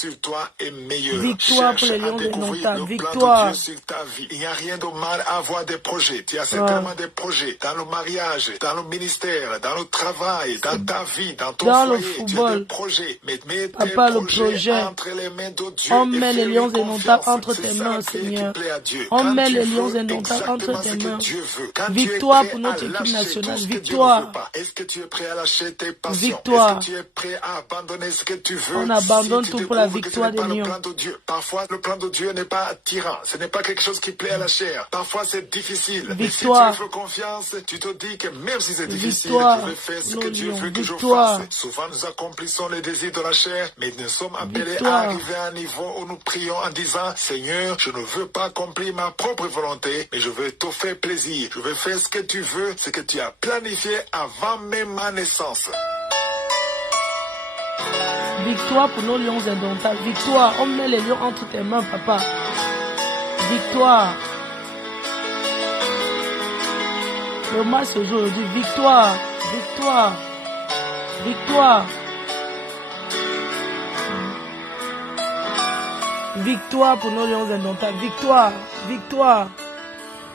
sur toi est meilleur. Victoire pour les lions indomptables. Le Victoire. plan de Dieu sur ta vie. Il n'y a rien de mal à avoir des projets. Tu as certainement des projets dans le mariage, dans le ministère, dans le travail, dans ta vie, dans ton dans foyer. le football. Tu as des projets. Mais mets Papa, tes le projet. entre les mains de Dieu. On met les lions et indomptables entre tes mains, Seigneur. On met les lions indomptables entre tes main. Victoire pour notre équipe nationale. Victoire. Est-ce que tu es prêt à lâcher tes passions? Victoire. Est-ce que tu es prêt à abandonner ce que tu veux? On abandonne si tout pour la victoire des lions. Parfois, le plan de Dieu n'est pas attirant. Ce n'est pas quelque chose qui plaît à la chair. Parfois, c'est difficile. Victoire. Mais si tu fais confiance, tu te dis que même si c'est difficile, Victoire. je vais faire ce que Dieu veut que Victoire. je fasse. Souvent, nous accomplissons les désirs de la chair, mais nous sommes appelés Victoire. à arriver à un niveau où nous prions en disant, Seigneur, je ne veux pas accomplir ma propre volonté, mais je veux te faire plaisir. Je veux faire ce que tu veux, ce que tu as planifié avant même ma naissance. Victoire pour nos lions indomptables. Victoire. On met les lions entre tes mains, papa. Victoire. Le match se joue aujourd'hui. Victoire. Victoire. Victoire. Victoire pour nos lions indomptables. Victoire. Victoire.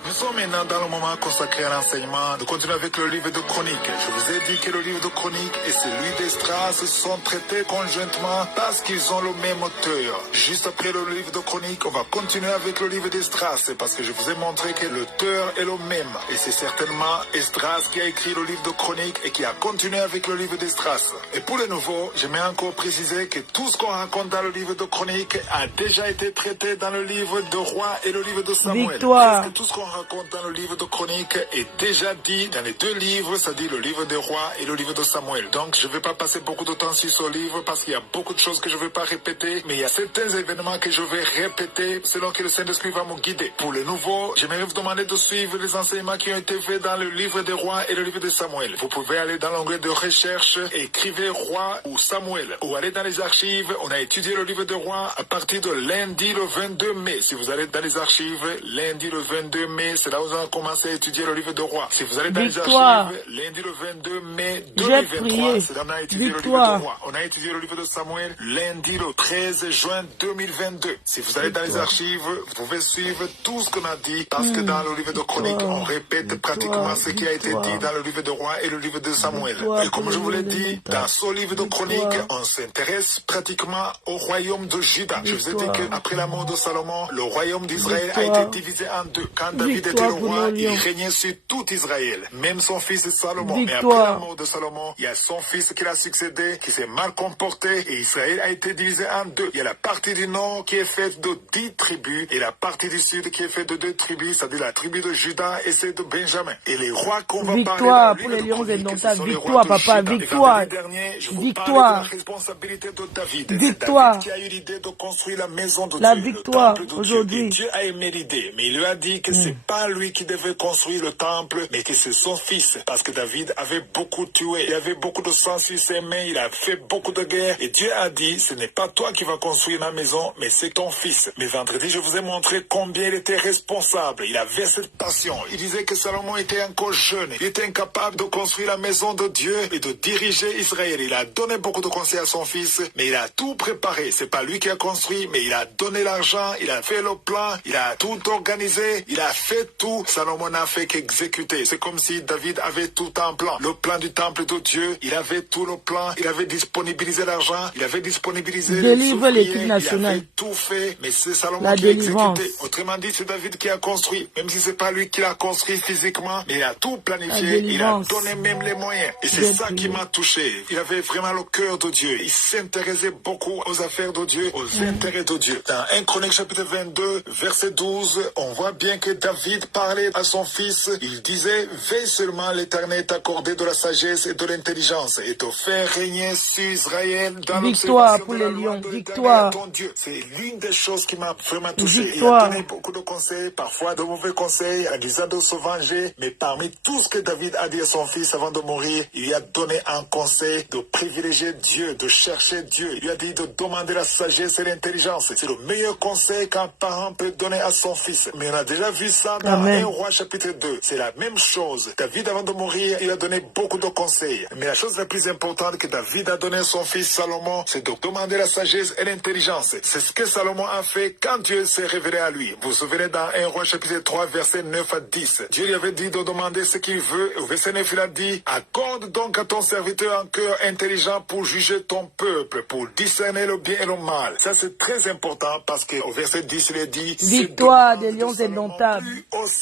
Nous sommes maintenant dans le moment consacré à l'enseignement. Nous continuons avec le livre de Chroniques. Je vous ai dit que le livre de Chroniques et celui d'Esdras sont traités conjointement parce qu'ils ont le même auteur. Juste après le livre de Chroniques, on va continuer avec le livre d'Esdras parce que je vous ai montré que l'auteur est le même. Et c'est certainement Esdras qui a écrit le livre de Chroniques et qui a continué avec le livre d'Esdras. Et pour les nouveaux, j'aimerais encore préciser que tout ce qu'on raconte dans le livre de Chroniques a déjà été traité dans le livre de Rois et le livre de Samuel. Victoire. Parce que tout ce qu'on raconte dans le livre de Chroniques est déjà dit dans les deux livres, c'est-à-dire le livre des rois et le livre de Samuel. Donc je ne vais pas passer beaucoup de temps sur ce livre parce qu'il y a beaucoup de choses que je ne vais pas répéter, mais il y a certains événements que je vais répéter selon que le Saint-Esprit va me guider. Pour les nouveaux, j'aimerais vous demander de suivre les enseignements qui ont été faits dans le livre des rois et le livre de Samuel. Vous pouvez aller dans l'onglet de recherche, écrivez roi ou Samuel, ou aller dans les archives. On a étudié le livre des rois à partir de lundi le 22 mai. Si vous allez dans les archives, lundi le 22 mai, c'est là où on a commencé à étudier le livre de roi. Si vous allez dans Victoire. les archives, lundi le 22 mai 2023, c'est là où on a étudié Victoire. le livre de roi. On a étudié le livre de Samuel lundi le 13 juin 2022. Si vous allez dans les archives, vous pouvez suivre tout ce qu'on a dit parce que dans le livre de Chroniques, on répète pratiquement ce qui a été dit dans le livre de roi et le livre de Samuel. Et comme je vous l'ai dit, dans ce livre de Chroniques, on s'intéresse pratiquement au royaume de Juda. Je vous ai dit qu'après la mort de Salomon, le royaume d'Israël a été divisé en deux. Quand David était le roi, il régnait sur tout Israël, même son fils Salomon. Mais après la mort de Salomon, il y a son fils qui l'a succédé, qui s'est mal comporté, et Israël a été divisé en deux. Il y a la partie du nord qui est faite de 10 tribus, et la partie du sud qui est faite de 2 tribus, c'est-à-dire la tribu de Juda et celle de Benjamin. Et les rois qu'on va Victoire parler pour les lions indomptables. Victoire, Papa. Victoire. Dernier, je vous Victoire. de la responsabilité de David. Victoire. David qui a eu l'idée de construire la maison de La Dieu, victoire le temple de aujourd'hui. Dieu. Dieu a aimé l'idée, mais il lui a dit que c'est pas lui qui devait construire le temple, mais que c'est son fils. Parce que David avait beaucoup tué, il avait beaucoup de sang sur ses mains, il a fait beaucoup de guerres. Et Dieu a dit, ce n'est pas toi qui vas construire ma maison, mais c'est ton fils. Mais vendredi, je vous ai montré combien il était responsable. Il avait cette passion. Il disait que Salomon était encore jeune. Il était incapable de construire la maison de Dieu et de diriger Israël. Il a donné beaucoup de conseils à son fils, mais il a tout préparé. C'est pas lui qui a construit, mais il a donné l'argent, il a fait le plan, il a tout organisé, il a fait tout. Salomon n'a fait qu'exécuter. C'est comme si David avait tout un plan. Le plan du temple de Dieu, il avait tout le plan, il avait disponibilisé l'argent, il avait disponibilisé Délivre l'équipe nationale. Il avait tout fait, mais c'est Salomon qui a exécuté. Autrement dit, c'est David qui a construit. Même si c'est pas lui qui l'a construit physiquement, mais il a tout planifié, il a donné même les moyens. Et c'est ça qui m'a touché. Il avait vraiment le cœur de Dieu. Il s'intéressait beaucoup aux affaires de Dieu, aux intérêts de Dieu. Dans 1 Chronique chapitre 22, verset 12, on voit bien que David parlait à son fils. Il disait, veille seulement, l'Éternel t'accorder de la sagesse et de l'intelligence et te faire régner sur Israël dans victoire pour les lions. Victoire. Ton Dieu. C'est l'une des choses qui m'a vraiment touché. Victoire. Il a donné beaucoup de conseils, parfois de mauvais conseils, en disant de se venger. Mais parmi tout ce que David a dit à son fils avant de mourir, il lui a donné un conseil de privilégier Dieu, de chercher Dieu. Il lui a dit de demander la sagesse et l'intelligence. C'est le meilleur conseil qu'un parent peut donner à son fils. Mais on a déjà vu ça dans 1 Roi chapitre 2. C'est la même chose. David, avant de mourir, il a donné beaucoup de conseils. Mais la chose la plus importante que David a donné à son fils Salomon, c'est de demander la sagesse et l'intelligence. C'est ce que Salomon a fait quand Dieu s'est révélé à lui. Vous vous souvenez dans 1 Roi chapitre 3, versets 9 à 10. Dieu lui avait dit de demander ce qu'il veut. Au verset 9, il a dit, accorde donc à ton serviteur un cœur intelligent pour juger ton peuple, pour discerner le bien et le mal. Ça, c'est très important parce qu'au verset 10, il est dit, victoire des lions indomptables.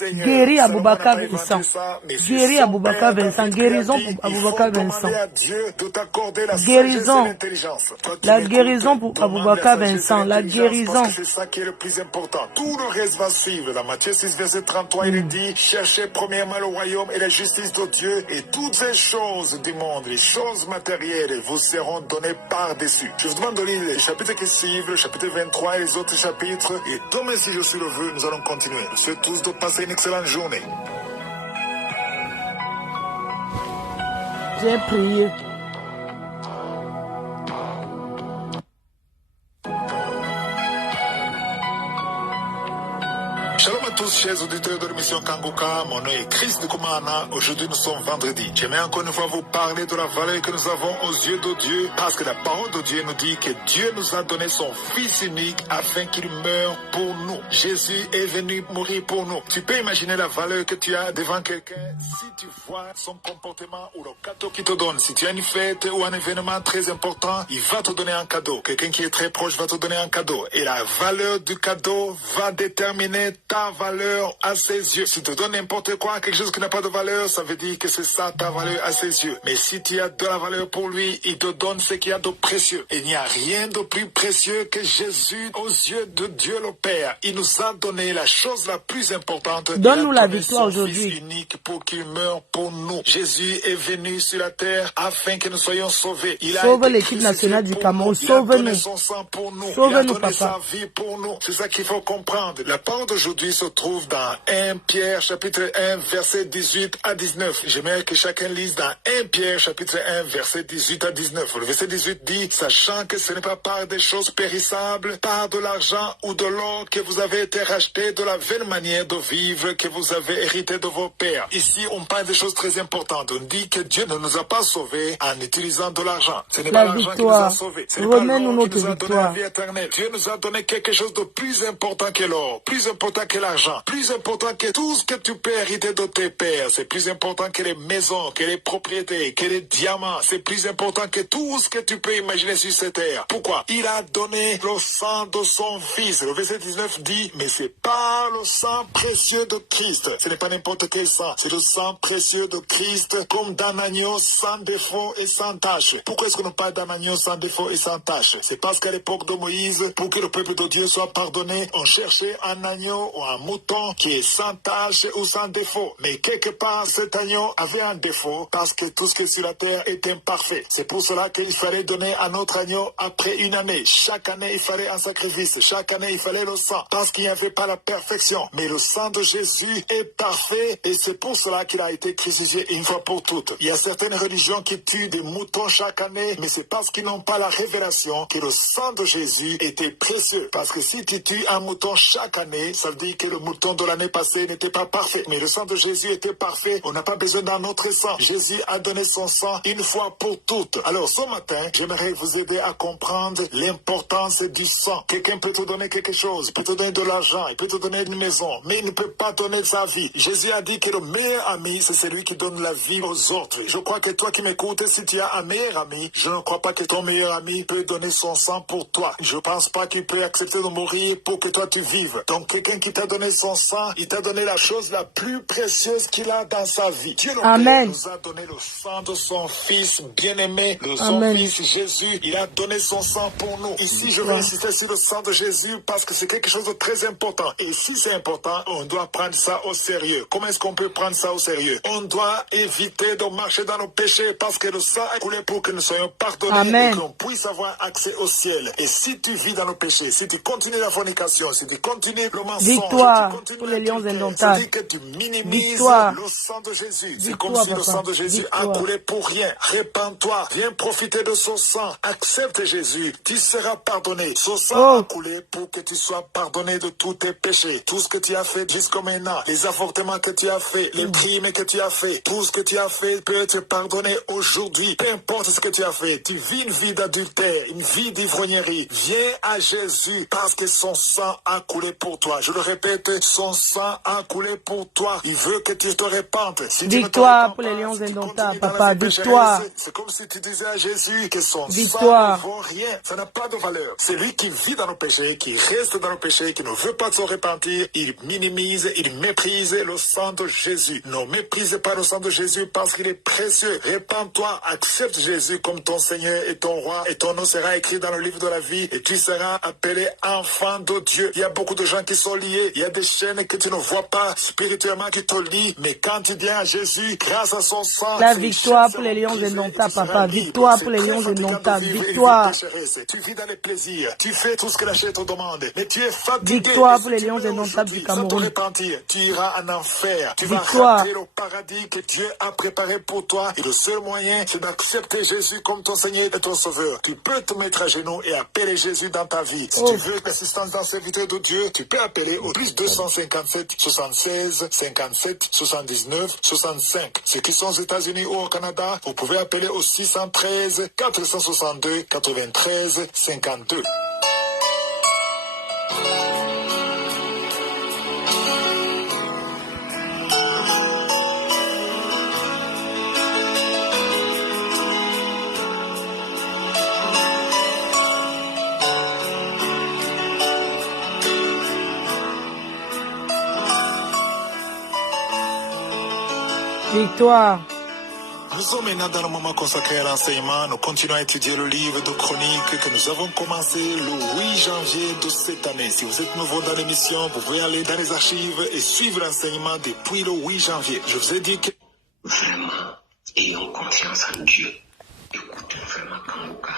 Guéris Aboubakar Vincent. Guéris Aboubakar Vincent. Guérison pour Aboubakar Vincent. Guérison. La guérison pour Aboubakar Vincent. La guérison. C'est ça qui est le plus important. Tout le reste va suivre. Dans Matthieu 6, verset 33, il est dit, cherchez premièrement le royaume et la justice de Dieu et toutes les choses du monde, les choses matérielles vous seront données par-dessus. Je vous demande de lire les chapitres qui suivent, le chapitre 23 et les autres chapitres. Et demain, si je suis le vœu, nous allons continuer. Je vous souhaite tous de passer une excellente journée. J'ai prié. Shalom à tous, chers auditeurs de l'émission Kanguka. Mon nom est Chris de Koumana. Aujourd'hui, nous sommes vendredi. J'aimerais encore une fois vous parler de la valeur que nous avons aux yeux de Dieu, parce que la parole de Dieu nous dit que Dieu nous a donné son Fils unique afin qu'il meure pour nous. Jésus est venu mourir pour nous. Tu peux imaginer la valeur que tu as devant quelqu'un si tu vois son comportement ou le cadeau qu'il te donne. Si tu as une fête ou un événement très important, il va te donner un cadeau. Quelqu'un qui est très proche va te donner un cadeau. Et la valeur du cadeau va déterminer ta valeur à ses yeux. Si tu te donnes n'importe quoi, quelque chose qui n'a pas de valeur, ça veut dire que c'est ça ta valeur à ses yeux. Mais si tu as de la valeur pour lui, il te donne ce qu'il y a de précieux. Et il n'y a rien de plus précieux que Jésus aux yeux de Dieu le Père. Il nous a donné la chose la plus importante. Donne-nous la victoire aujourd'hui. Fils unique pour qu'il meure pour nous. Jésus est venu sur la terre afin que nous soyons sauvés. Il sauve l'équipe nationale du Cameroun. Sauve-nous. Il a donné son sang pour nous. Il a donné sa vie pour nous. C'est ça qu'il faut comprendre. La parole d'aujourd'hui se trouve dans 1 Pierre chapitre 1 verset 18 à 19. J'aimerais que chacun lise dans 1 Pierre chapitre 1 verset 18 à 19. Le verset 18 dit, sachant que ce n'est pas par des choses périssables, par de l'argent ou de l'or que vous avez été rachetés de la vaine manière de vivre que vous avez hérité de vos pères. Ici, on parle de choses très importantes. On dit que Dieu ne nous a pas sauvés en utilisant de l'argent. Ce n'est pas l'argent qui nous a sauvés. Ce n'est pas l'or qui nous a donné la vie éternelle. Dieu nous a donné quelque chose de plus important que l'or, plus important que l'argent, plus important que tout ce que tu peux hériter de tes pères. C'est plus important que les maisons, que les propriétés, que les diamants. C'est plus important que tout ce que tu peux imaginer sur cette terre. Pourquoi? Il a donné le sang de son Fils. Le verset 19 dit, mais c'est pas le sang précieux de Christ. Ce n'est pas n'importe quel sang. C'est le sang précieux de Christ, comme d'un agneau sans défaut et sans tache. Pourquoi est-ce qu'on parle d'un agneau sans défaut et sans tache? C'est parce qu'à l'époque de Moïse, pour que le peuple de Dieu soit pardonné, on cherchait un agneau ou un mouton qui est sans tache ou sans défaut. Mais quelque part, cet agneau avait un défaut parce que tout ce qui est sur la terre est imparfait. C'est pour cela qu'il fallait donner un autre agneau après une année. Chaque année, il fallait un sacrifice. Chaque année, il fallait le sang parce qu'il n'y avait pas la perfection. Mais le sang de Jésus est parfait et c'est pour cela qu'il a été crucifié une fois pour toutes. Il y a certaines religions qui tuent des moutons chaque année, mais c'est parce qu'ils n'ont pas la révélation que le sang de Jésus était précieux. Parce que si tu tues un mouton chaque année, ça veut dire que le mouton de l'année passée n'était pas parfait. Mais le sang de Jésus était parfait. On n'a pas besoin d'un autre sang. Jésus a donné son sang une fois pour toutes. Alors ce matin, j'aimerais vous aider à comprendre l'importance du sang. Quelqu'un peut te donner quelque chose, il peut te donner de l'argent, il peut te donner une maison, mais il ne peut pas donner sa vie. Jésus a dit que le meilleur ami, c'est celui qui donne la vie aux autres. Je crois que toi qui m'écoutes, si tu as un meilleur ami, je ne crois pas que ton meilleur ami peut donner son sang pour toi. Je ne pense pas qu'il peut accepter de mourir pour que toi tu vives. Donc quelqu'un qui t'a donné son sang, il t'a donné la chose la plus précieuse qu'il a dans sa vie. Dieu le Père nous a donné le sang de son Fils bien-aimé, son Fils Jésus. Il a donné son sang pour nous. Ici, je veux insister sur le sang de Jésus parce que c'est quelque chose de très important. Et si c'est important, on doit prendre ça au sérieux. Comment est-ce qu'on peut prendre ça au sérieux? On doit éviter de marcher dans nos péchés parce que le sang est coulé pour que nous soyons pardonnés et qu'on puisse avoir accès au ciel. Et si tu vis dans nos péchés, si tu continues la fornication, si tu continues le mensonge, Victoire pour les lions indomptables. C'est-à-dire que tu minimises Victoire. le sang de Jésus. C'est Victoire, comme si le papa. sang de Jésus a Victoire. coulé pour rien. Répands-toi. Viens profiter de son sang. Accepte Jésus. Tu seras pardonné. Son sang a coulé pour que tu sois pardonné de tous tes péchés. Tout ce que tu as fait jusqu'à maintenant. Les avortements que tu as fait. Les crimes que tu as fait. Tout ce que tu as fait peut être pardonné aujourd'hui. Peu importe ce que tu as fait. Tu vis une vie d'adultère. Une vie d'ivrognerie. Viens à Jésus parce que son sang a coulé pour toi. Je le répète, son sang a coulé pour toi. Il veut que tu te répandes. Si Victoire pour les lions indomptables, papa. Victoire. C'est comme si tu disais à Jésus que son Victoire. sang ne vaut rien. Ça n'a pas de valeur. C'est lui qui vit dans nos péchés, qui reste dans nos péchés, qui ne veut pas se repentir. Il minimise, il méprise le sang de Jésus. Ne méprise pas le sang de Jésus parce qu'il est précieux. Répands-toi, accepte Jésus comme ton Seigneur et ton roi. Et ton nom sera écrit dans le livre de la vie. Et tu seras appelé enfant de Dieu. Il y a beaucoup de gens qui sont liés. Il y a des chaînes que tu ne vois pas spirituellement qui te lient. Mais quand tu viens à Jésus, grâce à son sang, la victoire pour les lions indomptables, papa. Victoire pour les lions indomptables. Victoire. Tu vis dans les plaisirs. Tu fais tout ce que la chair te demande. Mais tu es fatigué. Victoire pour les lions indomptables du Cameroun. Tu iras en enfer. Tu Victoire. vas rater le paradis que Dieu a préparé pour toi. Et le seul moyen, c'est d'accepter Jésus comme ton Seigneur et ton Sauveur. Tu peux te mettre à genoux et appeler Jésus dans ta vie. Si tu veux l'assistance d'un serviteur de Dieu, tu peux appeler au plus 257 76 57 79 65. Ceux qui sont aux États-Unis ou au Canada, vous pouvez appeler au 613 462 93 52. Victoire. Nous sommes maintenant dans le moment consacré à l'enseignement. Nous continuons à étudier le livre de Chroniques que nous avons commencé le 8 janvier de cette année. Si vous êtes nouveau dans l'émission, vous pouvez aller dans les archives et suivre l'enseignement depuis le 8 janvier. Je vous ai dit que... Vraiment, ayons confiance en Dieu. Écoutez vraiment Kangoka.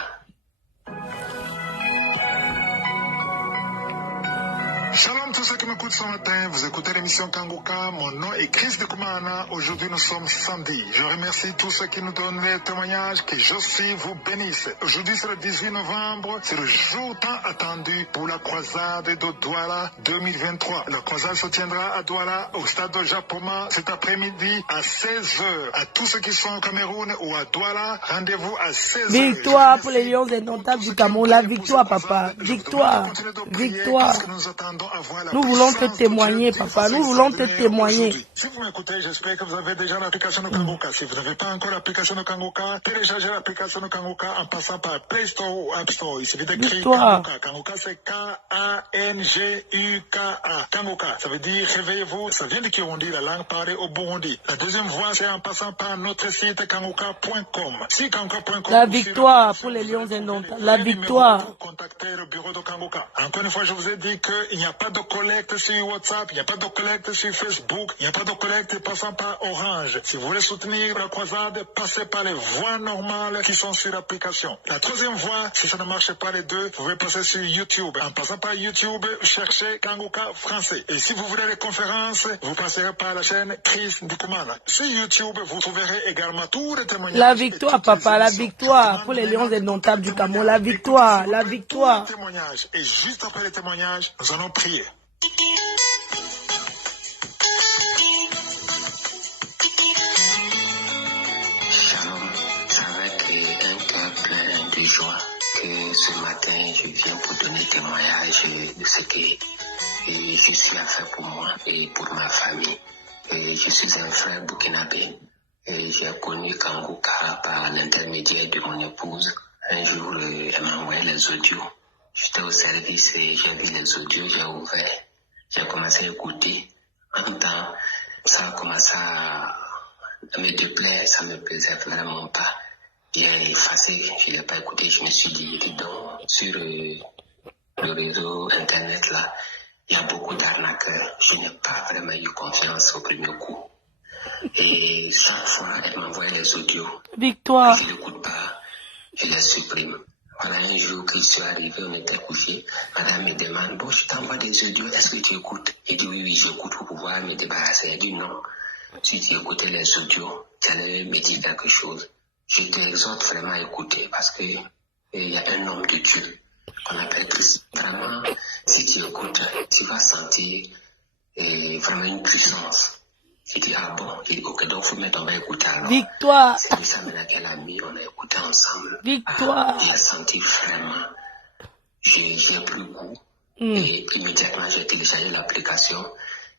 Shalom tous ceux qui m'écoutent ce matin, vous écoutez l'émission Kangoka, mon nom est Chris de Koumana, aujourd'hui nous sommes samedi. Je remercie tous ceux qui nous donnent des témoignages, que Josie vous bénisse. Aujourd'hui c'est le 18 novembre, c'est le jour tant attendu pour la croisade de Douala 2023. La croisade se tiendra à Douala, au stade de Japoma, cet après-midi à 16h. À tous ceux qui sont au Cameroun ou à Douala, rendez-vous à 16h. Victoire pour les lions indomptables du Cameroun, la victoire papa, victoire, victoire. Nous voulons te témoigner, papa. Nous voulons te témoigner. Si vous m'écoutez, j'espère que vous avez déjà l'application de Kangoka. Si vous n'avez pas encore l'application de Kangoka, téléchargez l'application de Kangoka en passant par Play Store ou App Store. Il suffit d'écrire Kangoka. Kangoka, c'est K-A-N-G-U-K-A. Kangoka, ça veut dire réveillez-vous. Ça vient du Kirundi, la langue parlée au Burundi. La deuxième voie, c'est en passant par notre site kangoka.com. Si kangoka.com. La victoire pour les lions indomptables. La victoire. Contactez le bureau de Kangoka. Encore une fois, je vous ai dit qu'il n'y a pas de collecte sur WhatsApp, il n'y a pas de collecte sur Facebook, il n'y a pas de collecte passant par Orange. Si vous voulez soutenir la croisade, passez par les voies normales qui sont sur l'application. La troisième voie, si ça ne marche pas les deux, vous pouvez passer sur YouTube. En passant par YouTube, cherchez Kangoka français. Et si vous voulez les conférences, vous passerez par la chaîne Chris Ndikoumana. Sur YouTube, vous trouverez également tous les témoignages. La victoire, papa, la victoire pour les lions indomptables du Cameroun. La victoire, la victoire. Et juste après les témoignages, nous allons prier. Shalom, avec un cœur plein de joie que ce matin je viens pour donner témoignage de ce que Jésus a fait pour moi et pour ma famille. Et je suis un frère burkinabé et j'ai connu Kangoka par l'intermédiaire de mon épouse. Un jour, elle m'a envoyé les audios. J'étais au service et j'ai vu les audios, j'ai ouvert, j'ai commencé à écouter. En même temps, ça a commencé à me déplaire, ça me plaisait vraiment pas. J'ai effacé, je ne l'ai pas écouté, je me suis dit, donc, sur le réseau internet là, il y a beaucoup d'arnaqueurs. Je n'ai pas vraiment eu confiance au premier coup. Et chaque fois, elle m'envoie les audios. Victoire. Je ne l'écoute pas, je les supprime. Voilà, un jour que je suis arrivé, on était couché. Madame me demande, bon, je t'envoie des audios, est-ce que tu écoutes? Il dit, oui, oui, j'écoute pour pouvoir me débarrasser. Il dit, non, si tu écoutais les audios, tu allais me dire quelque chose. Je t'exhorte vraiment à écouter parce que il y a un homme de Dieu qu'on appelle Christ. Vraiment, si tu écoutes, tu vas sentir vraiment une puissance. Il dit, ah bon, il dit, ok, donc faut mettre, on va écouter alors. Victoire. C'est ça maintenant qu'elle a mis, on a écouté ensemble. Victoire. J'ai senti vraiment, j'ai pris goût. Et immédiatement, j'ai téléchargé l'application.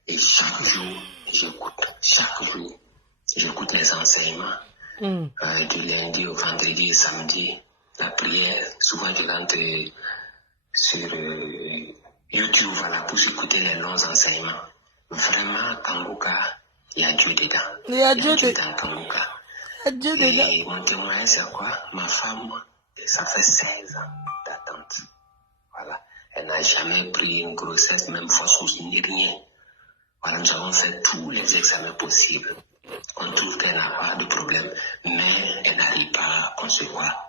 Et chaque jour, j'écoute. Chaque jour, j'écoute les enseignements. Du lundi au vendredi et samedi. La prière, souvent je rentre sur YouTube, voilà, pour écouter les longs enseignements. Vraiment, Kangoka, il y a Dieu dedans. Il y a Dieu dans Kangoka. Il y a Dieu dedans. Et mon témoignage, c'est quoi? Ma femme, ça fait 16 ans d'attente. Voilà. Elle n'a jamais pris une grossesse, même fausse ni rien. Voilà, nous avons fait tous les examens possibles. On trouve qu'elle n'a pas de problème, mais elle n'arrive pas à concevoir.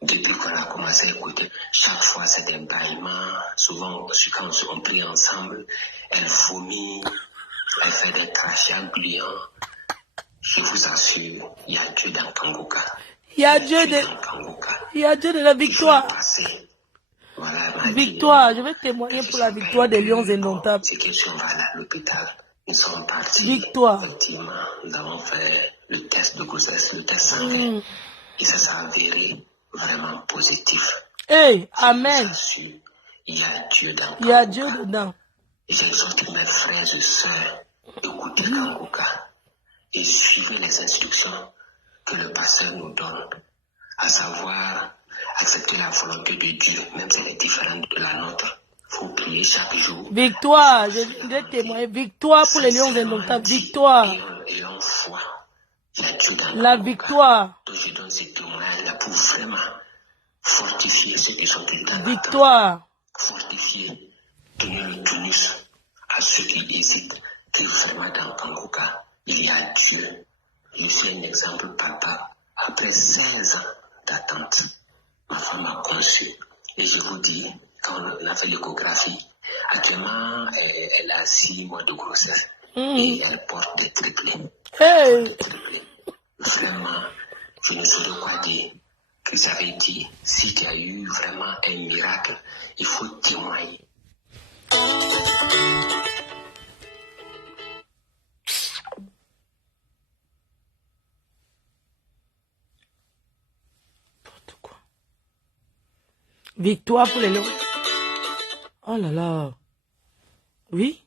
Depuis qu'on a commencé à écouter, chaque fois c'est des bâillements. Souvent, quand on prie ensemble, elle vomit, elle fait des crachats gluants. Je vous assure, il y a Dieu dans Kangoka. Il y a Dieu de la victoire. Voilà, Victoire, je vais témoigner pour la victoire des Lions indomptables. C'est que si on va à l'hôpital, nous sommes partis. Victoire. Effectivement, nous avons fait le test de grossesse, le test sanguin. Et ça s'est avéré vraiment positif. Hey, amen. Il y a Dieu dans Kangoka. Il y a Dieu dedans. Et j'exhorte mes frères et sœurs, écoutez Kangoka et suivez les instructions que le pasteur nous donne, à savoir accepter la volonté de Dieu, même si elle est différente de la nôtre. Il faut prier chaque jour. Victoire, je vais témoigner. Victoire pour les Lions indomptables. Victoire. Ayons foi. Il y a Dieu dans La Kangoka. victoire. Donc je donne ces témoignages-là pour vraiment fortifier ceux qui sont tout dans Victoire. fortifier, donner le tonus à ceux qui hésitent, que vraiment dans Kangoka, il y a Dieu. Je suis un exemple papa. Après 16 ans d'attente, ma femme a conçu. Et je vous dis, quand on a fait l'échographie, actuellement, elle a 6 mois de grossesse. Et elle porte des triplés. Hey. Vraiment, je ne saurais quoi dire. Que j'avais dit, si tu as eu vraiment un miracle, il faut témoigner. Victoire pour les Lions. Oh là là. Oui?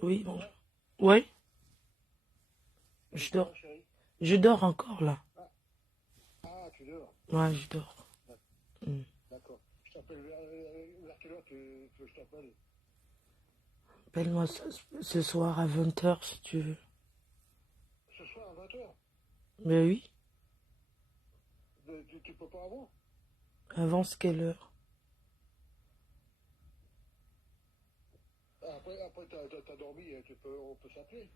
Oui, bon. Oui? Je dors. Je dors encore là. Ah, tu dors? Ouais, je dors. D'accord. Je t'appelle vers quelle heure tu veux que je t'appelle? Appelle-moi ce soir à 20h si tu veux. Ce soir à 20h? Mais oui. Tu peux pas avant? Avance quelle heure? Après t'as dormi, on peut s'appeler.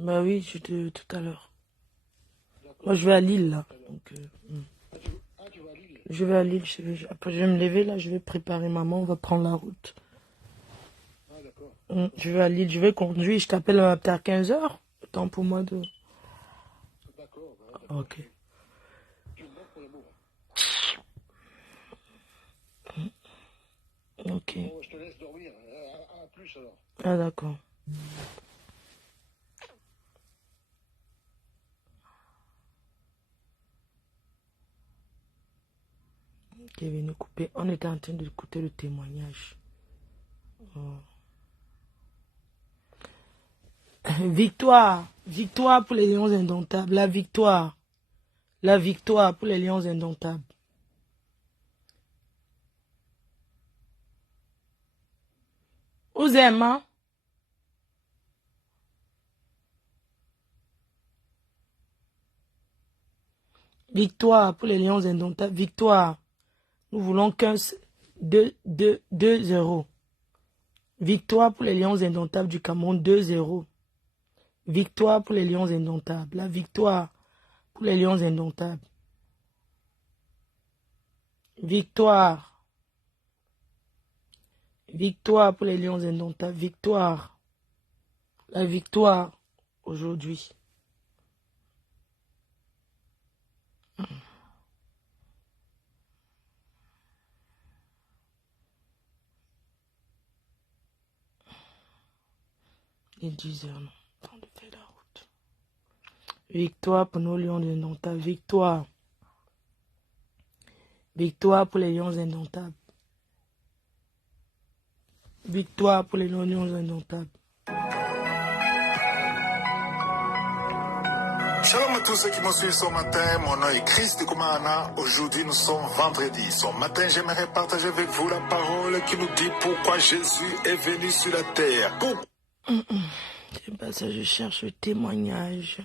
Bah oui, tout à l'heure. Moi je vais à Lille là. Donc, Tu vas à Lille? je vais à Lille. Après je vais me lever là, je vais préparer maman, on va prendre la route. Ah d'accord. Je vais à Lille, je vais conduire, je t'appelle à 15h. Temps pour moi de... D'accord. D'accord. Ok. Tu me manques pour l'amour. Ok. Bon, je te laisse dormir. À plus alors. Ah d'accord. Kevin, coupé. On était en train d'écouter le témoignage. Oh. Victoire. Victoire pour les Lions indomptables. La victoire. La victoire pour les Lions indomptables. Vous aimez, hein? Victoire pour les Lions indomptables. Victoire. Nous voulons qu'un 2-0. Victoire pour les Lions indomptables du Cameroun. 2-0. Victoire pour les Lions indomptables. La victoire pour les Lions indomptables. Victoire. Victoire pour les lions indomptables. Victoire. La victoire aujourd'hui. Il disait non. Temps de faire la route. Victoire pour nos lions indomptables. Victoire. Victoire pour les lions indomptables. Victoire pour les lions indomptables. Shalom à tous ceux qui me suivent ce matin, mon nom est Chris de Koumana. Aujourd'hui nous sommes vendredi. Ce matin j'aimerais partager avec vous la parole qui nous dit pourquoi Jésus est venu sur la terre. C'est pas ça, je cherche le témoignage.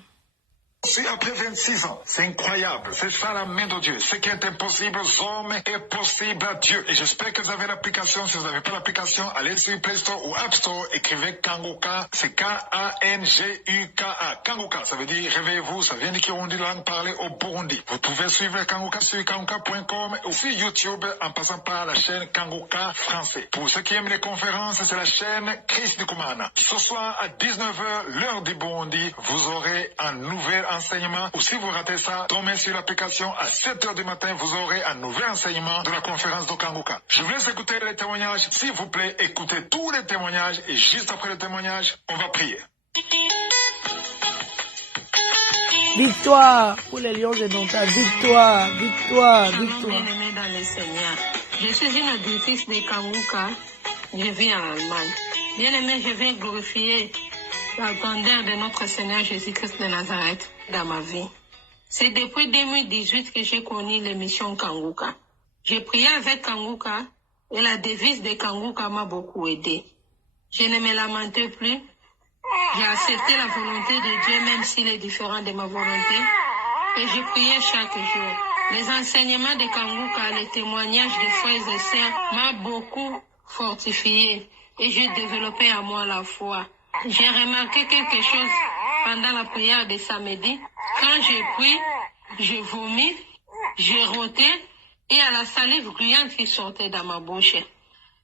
Puis après 26 ans, c'est incroyable. C'est ça la main de Dieu. Ce qui est impossible aux hommes est possible à Dieu. Et j'espère que vous avez l'application. Si vous n'avez pas l'application, allez sur Play Store ou App Store, écrivez Kanguka. C'est K-A-N-G-U-K-A. Kanguka, ça veut dire réveillez-vous. Ça vient de Kirundi, langue parlée au Burundi. Vous pouvez suivre Kanguka sur kanguka.com ou sur YouTube en passant par la chaîne Kanguka français. Pour ceux qui aiment les conférences, c'est la chaîne Chris de Koumana. Ce soir à 19h, l'heure du Burundi, vous aurez un nouvel enseignement, ou si vous ratez ça, tombez sur l'application à 7h du matin, vous aurez un nouvel enseignement de la conférence de Kanguka. Je vous laisse écouter les témoignages. S'il vous plaît, écoutez tous les témoignages et juste après le témoignage, on va prier. Victoire pour les lions indomptables. Victoire, victoire, victoire. Bien-aimé dans le Seigneur. Je suis une auditrice de Kanguka. Je vis en Allemagne. Bien-aimé, je viens glorifier la grandeur de notre Seigneur Jésus-Christ de Nazareth dans ma vie. C'est depuis 2018 que j'ai connu l'émission Kanguka. J'ai prié avec Kanguka et la devise de Kanguka m'a beaucoup aidé. Je ne me lamentais plus. J'ai accepté la volonté de Dieu même s'il est différent de ma volonté. Et je priais chaque jour. Les enseignements de Kanguka, les témoignages des frères et sœurs m'a beaucoup fortifié et j'ai développé en moi la foi. J'ai remarqué quelque chose pendant la prière de samedi. Quand j'ai pris, je vomis, j'ai roté et à la salive gluante qui sortait dans ma bouche.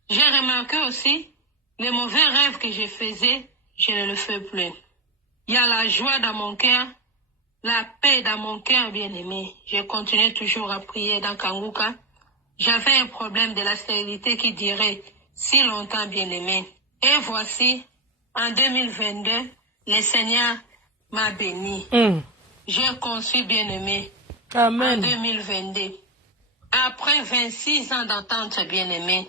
J'ai remarqué aussi les mauvais rêves que je faisais, je ne le fais plus. Il y a la joie dans mon cœur, la paix dans mon cœur, bien-aimé. Je continue toujours à prier dans Kanguka. J'avais un problème de la stérilité qui durait si longtemps, bien-aimé. Et voici, en 2022, le Seigneur m'a béni. J'ai conçu, bien-aimé. Amen. En 2022. Après 26 ans d'attente, bien-aimé,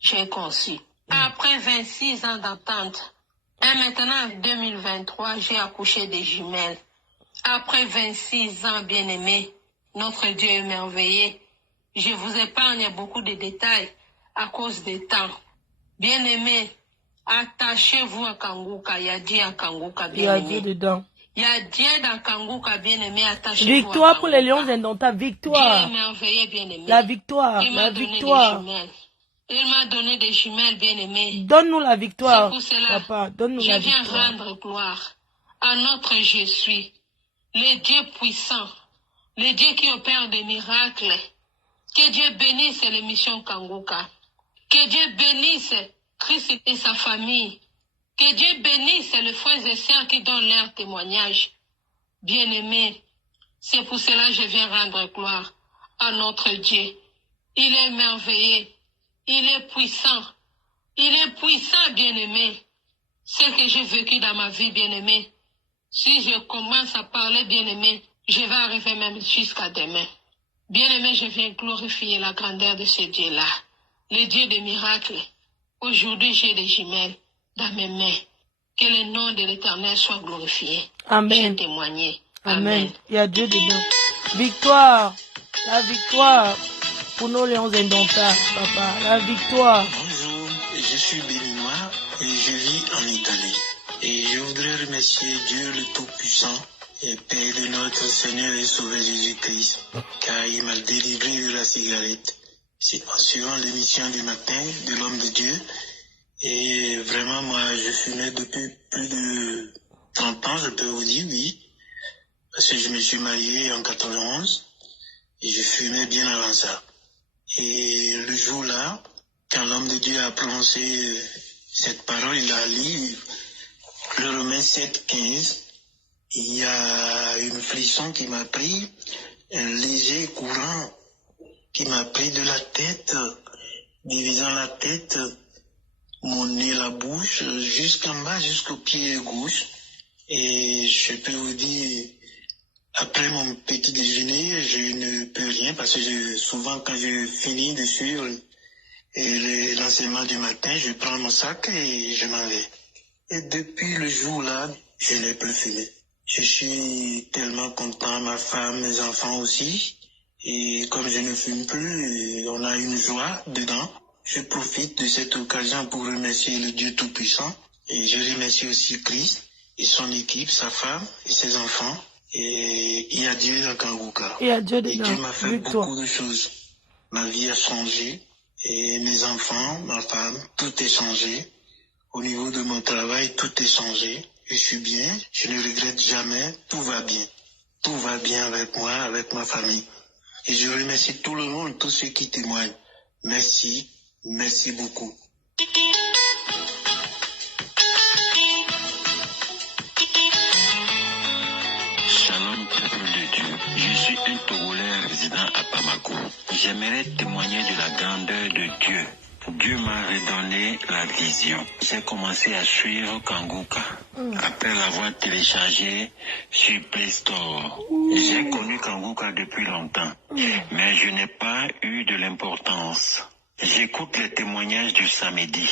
j'ai conçu. Après 26 ans d'attente. Et maintenant, en 2023, j'ai accouché des jumelles. Après 26 ans, bien-aimé, notre Dieu est merveilleux. Je vous épargne beaucoup de détails à cause du temps. Bien-aimé, attachez-vous à Kanguka. Il y a Dieu à Kanguka, Il y a bien-aimé. Dieu dedans. Il y a Dieu dans Kanguka, bien-aimé. Attachez-vous Victoire à pour les Kanguka. lions indomptables. Dieu Victoire. est merveilleux, bien-aimé. La victoire. Il m'a La donné victoire. des jumelles. Il m'a donné des jumelles, bien-aimées. Donne-nous la victoire. C'est pour cela, Papa, donne-nous je la viens victoire. rendre gloire à notre Je suis, le Dieu puissant, le Dieu qui opère des miracles. Que Dieu bénisse l'émission Kanguka. Que Dieu bénisse Christ et sa famille. Que Dieu bénisse les frères et sœurs qui donnent leur témoignage. Bien-aimés, c'est pour cela que je viens rendre gloire à notre Dieu. Il est merveilleux. Il est puissant. Il est puissant, bien-aimé. Ce que j'ai vécu dans ma vie, bien-aimé. Si je commence à parler, bien-aimé, je vais arriver même jusqu'à demain. Bien-aimé, je viens glorifier la grandeur de ce Dieu-là. Le Dieu des miracles. Aujourd'hui, j'ai des jumelles dans mes mains. Que le nom de l'Éternel soit glorifié. Amen. J'ai témoigné. Amen. Il y a Dieu dedans. Victoire. La victoire pour nos lions indomptables, papa. La victoire. Bonjour, je suis béninois et je vis en Italie. Et je voudrais remercier Dieu le Tout-Puissant et Père de notre Seigneur et Sauveur Jésus-Christ, car il m'a délivré de la cigarette. C'est en suivant l'émission du matin de l'homme de Dieu. Et vraiment, moi, je fumais depuis plus de 30 ans, je peux vous dire, oui. Parce que je me suis marié en 91 et je fumais bien avant ça. Et le jour-là, quand l'homme de Dieu a prononcé cette parole, il a lu le Romains 7,15. Il y a une frisson qui m'a pris, un léger courant qui m'a pris de la tête, divisant la tête, mon nez, la bouche, jusqu'en bas, jusqu'au pied gauche. Et je peux vous dire, après mon petit déjeuner, je ne peux rien parce que souvent quand je finis de suivre l'enseignement du matin, je prends mon sac et je m'en vais. Et depuis le jour-là, je n'ai plus fumé. Je suis tellement content, ma femme, mes enfants aussi. Et comme je ne fume plus, on a une joie dedans. Je profite de cette occasion pour remercier le Dieu Tout-Puissant. Et je remercie aussi Christ et son équipe, sa femme et ses enfants. Et il y a Dieu dans Kanguka. Et Dieu m'a fait beaucoup de choses. Ma vie a changé. Et mes enfants, ma femme, tout est changé. Au niveau de mon travail, tout est changé. Je suis bien, je ne regrette jamais, tout va bien. Tout va bien avec moi, avec ma famille. Et je remercie tout le monde, tous ceux qui témoignent. Merci, merci beaucoup. Shalom, peuple de Dieu. Je suis un Togolais résident à Bamako. J'aimerais témoigner de la grandeur de Dieu. Dieu m'a redonné la vision. J'ai commencé à suivre Kanguka après l'avoir téléchargé sur Play Store. J'ai connu Kanguka depuis longtemps, mais je n'ai pas eu de l'importance. J'écoute les témoignages du samedi.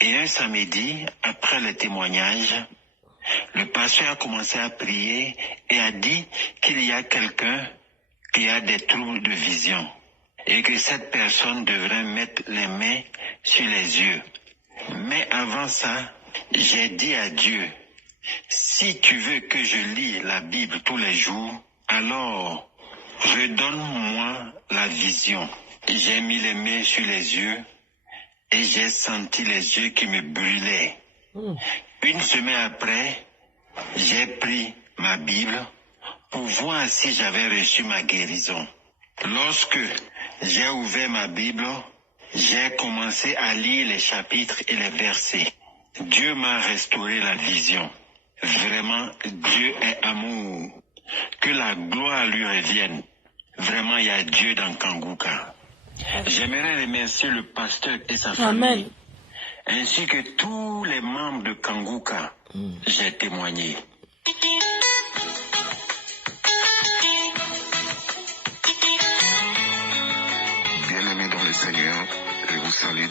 Et un samedi, après les témoignages, le pasteur a commencé à prier et a dit qu'il y a quelqu'un qui a des troubles de vision et que cette personne devrait mettre les mains sur les yeux. Mais avant ça, j'ai dit à Dieu, si tu veux que je lis la Bible tous les jours, alors redonne-moi la vision. J'ai mis les mains sur les yeux et j'ai senti les yeux qui me brûlaient. Une semaine après, j'ai pris ma Bible pour voir si j'avais reçu ma guérison. Lorsque j'ai ouvert ma Bible, j'ai commencé à lire les chapitres et les versets. Dieu m'a restauré la vision. Vraiment, Dieu est amour. Que la gloire lui revienne. Vraiment, il y a Dieu dans Kanguka. J'aimerais remercier le pasteur et sa famille, ainsi que tous les membres de Kanguka. J'ai témoigné. Bien-aimés dans le Seigneur, je vous salue.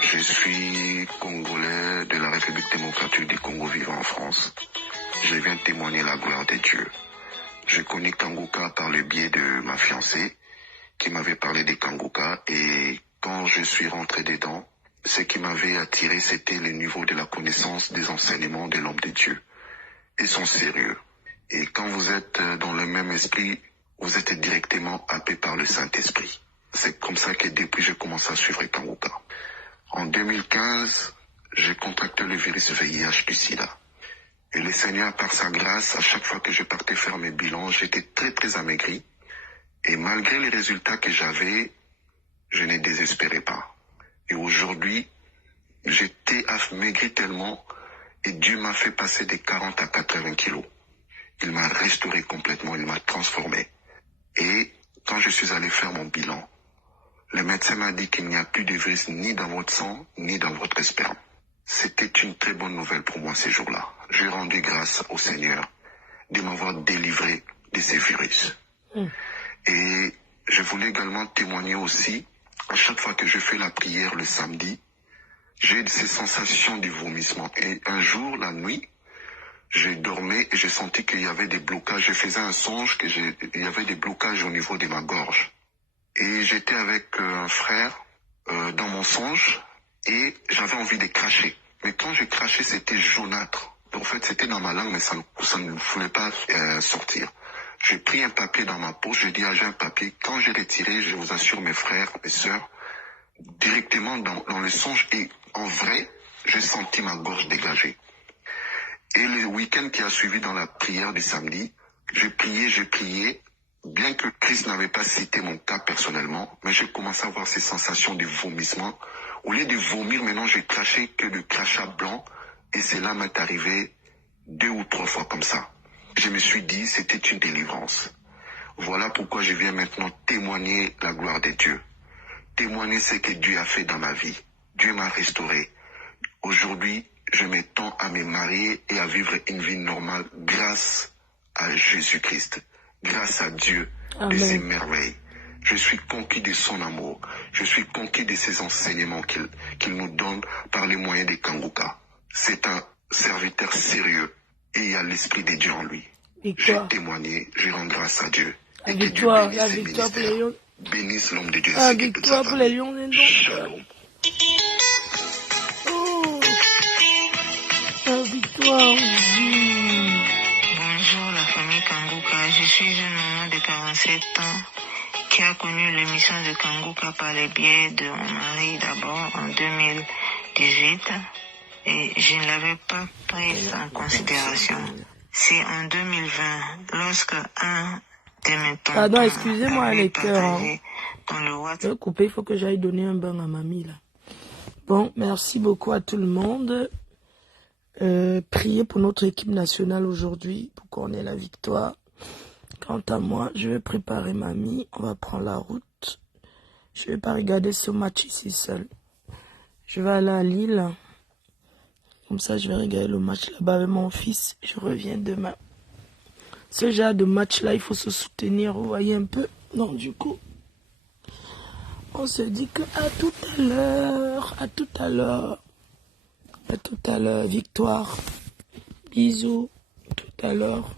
Je suis Congolais de la République démocratique du Congo vivant en France. Je viens témoigner la gloire de Dieu. Je connais Kanguka par le biais de ma fiancée qui m'avait parlé de Kanguka, et quand je suis rentré dedans, ce qui m'avait attiré, c'était le niveau de la connaissance des enseignements de l'homme de Dieu et son sérieux. Et quand vous êtes dans le même esprit, vous êtes directement happé par le Saint-Esprit. C'est comme ça que depuis j'ai commencé à suivre Kanguka. En 2015, j'ai contracté le virus VIH du sida. Et le Seigneur, par sa grâce, à chaque fois que je partais faire mes bilans, j'étais très très amaigri. Et malgré les résultats que j'avais, je ne désespérais pas. Et aujourd'hui, j'étais amaigri tellement, et Dieu m'a fait passer de 40 à 80 kilos. Il m'a restauré complètement, il m'a transformé. Et quand je suis allé faire mon bilan, le médecin m'a dit qu'il n'y a plus de virus ni dans votre sang, ni dans votre sperme. C'était une très bonne nouvelle pour moi ces jours-là. J'ai rendu grâce au Seigneur de m'avoir délivré de ces virus. Et je voulais également témoigner aussi, à chaque fois que je fais la prière le samedi, j'ai ces sensations de vomissement. Et un jour, la nuit, je dormais et j'ai senti qu'il y avait des blocages. Je faisais un songe qu'il y avait des blocages au niveau de ma gorge. Et j'étais avec un frère dans mon songe et j'avais envie de cracher. Mais quand je crachais, c'était jaunâtre. En fait, c'était dans ma langue, mais ça ne voulait pas sortir. J'ai pris un papier dans ma poche, j'ai dit, j'ai un papier. Quand j'ai retiré, je vous assure, mes frères, mes sœurs, directement dans le songe, et en vrai, j'ai senti ma gorge dégagée. Et le week-end qui a suivi dans la prière du samedi, j'ai prié, Bien que Christ n'avait pas cité mon cas personnellement, mais j'ai commencé à avoir ces sensations de vomissement. Au lieu de vomir, maintenant, j'ai craché que de crachat blanc. Et cela m'est arrivé 2 ou 3 fois comme ça. Je me suis dit, c'était une délivrance. Voilà pourquoi je viens maintenant témoigner la gloire de Dieu. Témoigner ce que Dieu a fait dans ma vie. Dieu m'a restauré. Aujourd'hui, je m'étends à me marier et à vivre une vie normale grâce à Jésus-Christ. Grâce à Dieu de ses merveilles. Je suis conquis de son amour. Je suis conquis de ses enseignements qu'il nous donne par les moyens de Kanguka. C'est un serviteur sérieux et il y a l'esprit de Dieu en lui. J'ai témoigné, je rends grâce à Dieu. La victoire pour les lions. Bénisse l'homme de Dieu. La victoire pour les lions. Shalom. Oh, la victoire. Bonjour la famille Kanguka, je suis une maman de 47 ans qui a connu l'émission de Kanguka par le biais de mon mari d'abord en 2018 et je ne l'avais pas prise en considération. C'est en 2020, lorsque un de mes tontons Pardon, excusez-moi les cœurs. dans le WhatsApp. Je vais couper, il faut que j'aille donner un bain à mamie là. Bon, merci beaucoup à tout le monde. Priez pour notre équipe nationale aujourd'hui, pour qu'on ait la victoire. Quant à moi, je vais préparer mamie. On va prendre la route. Je ne vais pas regarder ce match ici seul. Je vais aller à Lille. Comme ça, je vais regarder le match là-bas avec mon fils. Je reviens demain. Ce genre de match-là, il faut se soutenir. Vous voyez un peu. Donc, du coup, on se dit que à tout à l'heure. À tout à l'heure. À tout à l'heure, victoire. Bisous. Tout à l'heure.